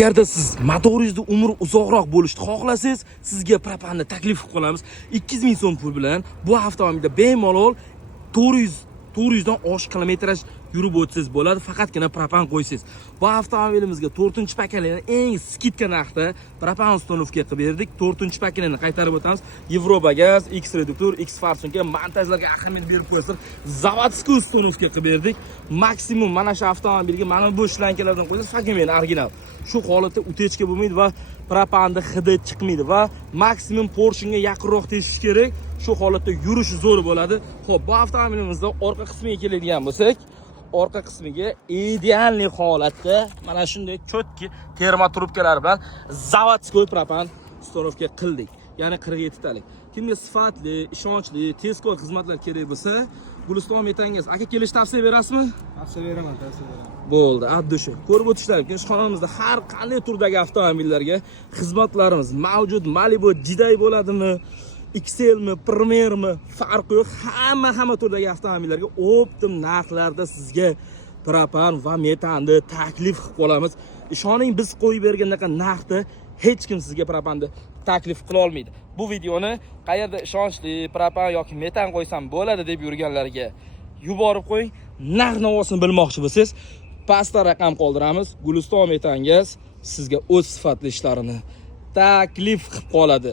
Agarda siz motoringizni umri uzoqroq bo'lishni xohlasangiz, sizga propanni taklif qilib qolamiz. 2000 ming so'm pul bilan bu avtomobilda bemalol 400 dan oshiq kilometraj yurib o'tsangiz bo'ladi, faqatgina propan qo'ysangiz. Bu avtomobilimizga 4-paketini eng skidka narxda propan uстановка qilib berdik. 4-paketini qaytarib o'tamiz. Yevropa gaz, X reduktor, X farsonga montajlarga ahamiyat berib qo'yasiz. Zavodskiy uстановка qilib berdik. Maksimum mana shu avtomobilga mana bu shlankalardan qo'ysangiz, faqat original. Shu holatda utechka bo'lmaydi va propanning hidi chiqmaydi va maksimum Porsche'ga yaqinroq teshish kerak. Shu holatda yurish zo'r bo'ladi. Xo'p, bu avtomobilimizda orqa qismiga keladigan bo'lsak, orqa qismiga idealniy holatda mana shunday cho'tki termo trubkalar bilan zavodskiy propan uстановка qildik. Ya'ni 47 talik. Kimga sifatli, ishonchli, tezkor xizmatlar kerak bo'lsa, Guliston Metangiz aka kelish tavsiya berasizmi? Tavsiya beraman, tavsiya beraman. Bo'ldi, addushi. Ko'rib o'tishlarim, ishxonamizda har qanday turdagi avtomobillarga xizmatlarimiz mavjud. Malibu Jiday bo'ladimi? XL mi, Premier mi, farqi yo'q. Hamma turdagi avtomobillarga optim narxlarda sizga propan va metanni taklif qilib qolamiz. Ishoning, biz qo'yib bergandaqa narxda hech kim sizga propanni taklif qila olmaydi. Bu videoni qayerda ishonchli propan yoki metan qo'ysam bo'ladi deb yurganlarga yuborib qo'ying. Narx-navosini bilmoqchi bo'lsangiz, pastda raqam qoldiramiz. Guliston Metangaz sizga o'z sifatli ishlarini taklif qilib qoladi.